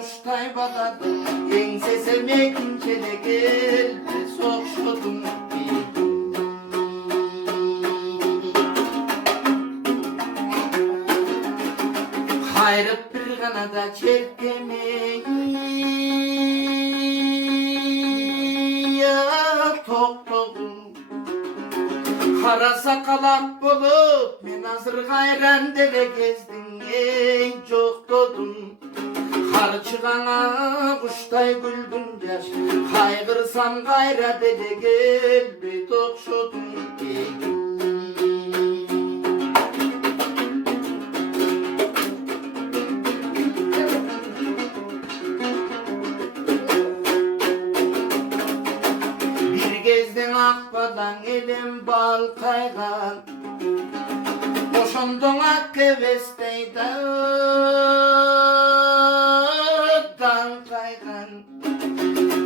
kuştay baladı enseseme kinçele geldi sokşudum. Hayrıp bir kanada çerkemeyi topladım. Kara sakalak bulup men hazır gayran dele gezdim en çok dodum. Kar çıgana kuştay gülgün yaş kaygırsam gayra dele gelbi dokşudum. Akbadan elim bal kaygan boşandın ak kevesteyden kaygan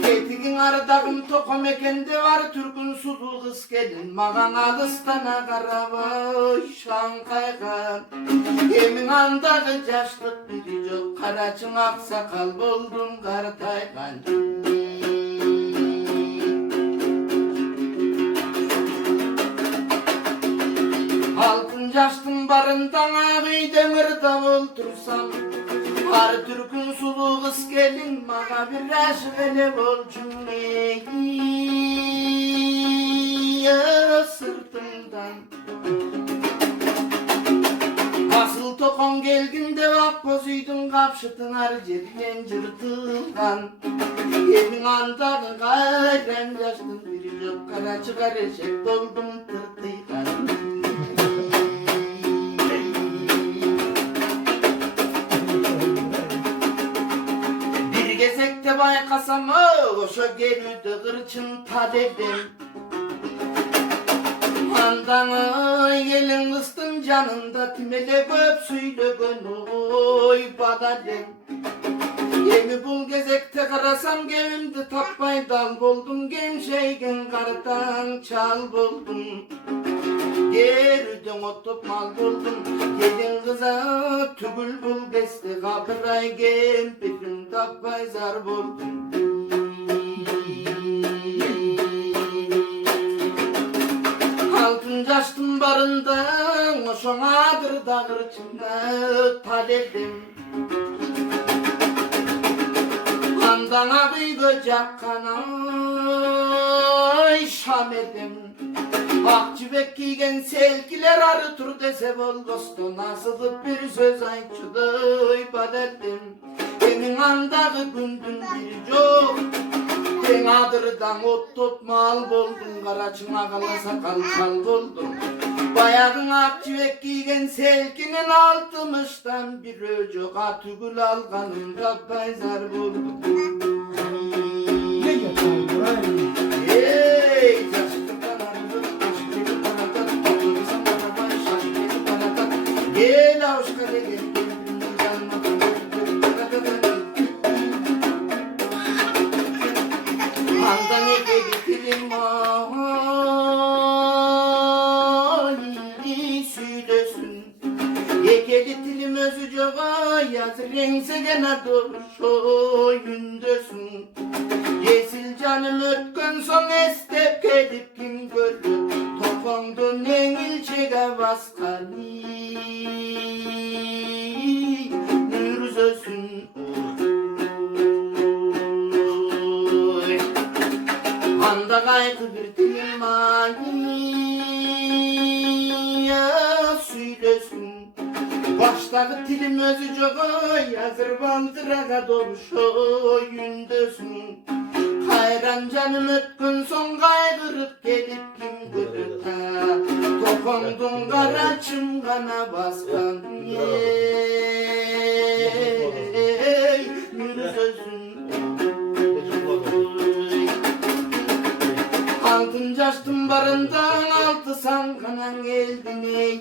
ketigin ardağım tokum ekende var türkün sulu kız gelin mağan alыстana karabay şan kaygan emin andağı yaşlık biri yok karacın aksakal buldum kartaygan. Yaştım barından ağıy demirden oltursam har türkün sulu kız gelin bana bir aşık ele bol cümleyi sırtımdan. Asıl tokon gelginde vak bozuydun kapşıtın har cerken cırtılgan. Emin andağı gayren yaştım bir yok kara çıkar eşek doldum tırtıygan. Gezekte baykasam oşa gerüde gırçın ta dedim. Andanı gelin ıstın canında timele göp söylegen oy badalem. Gemi bul gezekte karasam gemimdi tapmay dal buldum gemşeygen kardan çal buldum. Gerüden otup mal buldum gelin kıza tügül bul besti kapıray gempirin tapmay zar buldum. Altın açtım barından oşonadır dağır içinde taledim. Andan ağıy göcek kanay şam edim. Akçıbek giygen selkiler arı tur dese bol dostu nasılıp bir söz ayçıdıy badettim. Emin andağı gündün bir yok en adırdan ot tutmal buldun karaçın ağalı sakal kal buldun. Bayağın akçıbek giygen selkinin altımıştan bir öcük atügül alganın Rabbay zar buldum. Hey gel aşkına gel Handan eke getirim ay söylesin. Yekeli tilim özücoğa yaz renkse gene duruşu yündösün. Yesil canım ötkün son estep gelip kim görür topondun en ilçege baskani. Nürzösün Anda kaygı bir dilim maniye söylesin. Baştaki dilim özücoğa yazır bandırağa doluşu yündösün. Hayran canım ötkün son kaygırıp gelip kim görür ta tokondun karaçım kana baskan Nürzösün Altın açtım barından altı sankanan geldin ey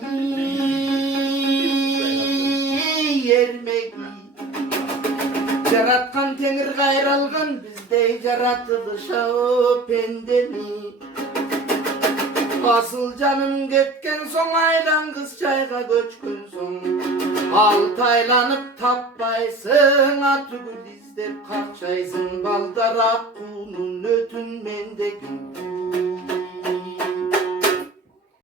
yermek. Yaratkan tenir gayralgan bizde yaratıldı şahı pendemi. Asıl canım getken son aylan kız çayga göçkün son. Altaylanıp tappaysın atı güliz. izler kakçaysın baldarak kunun ötün mende gün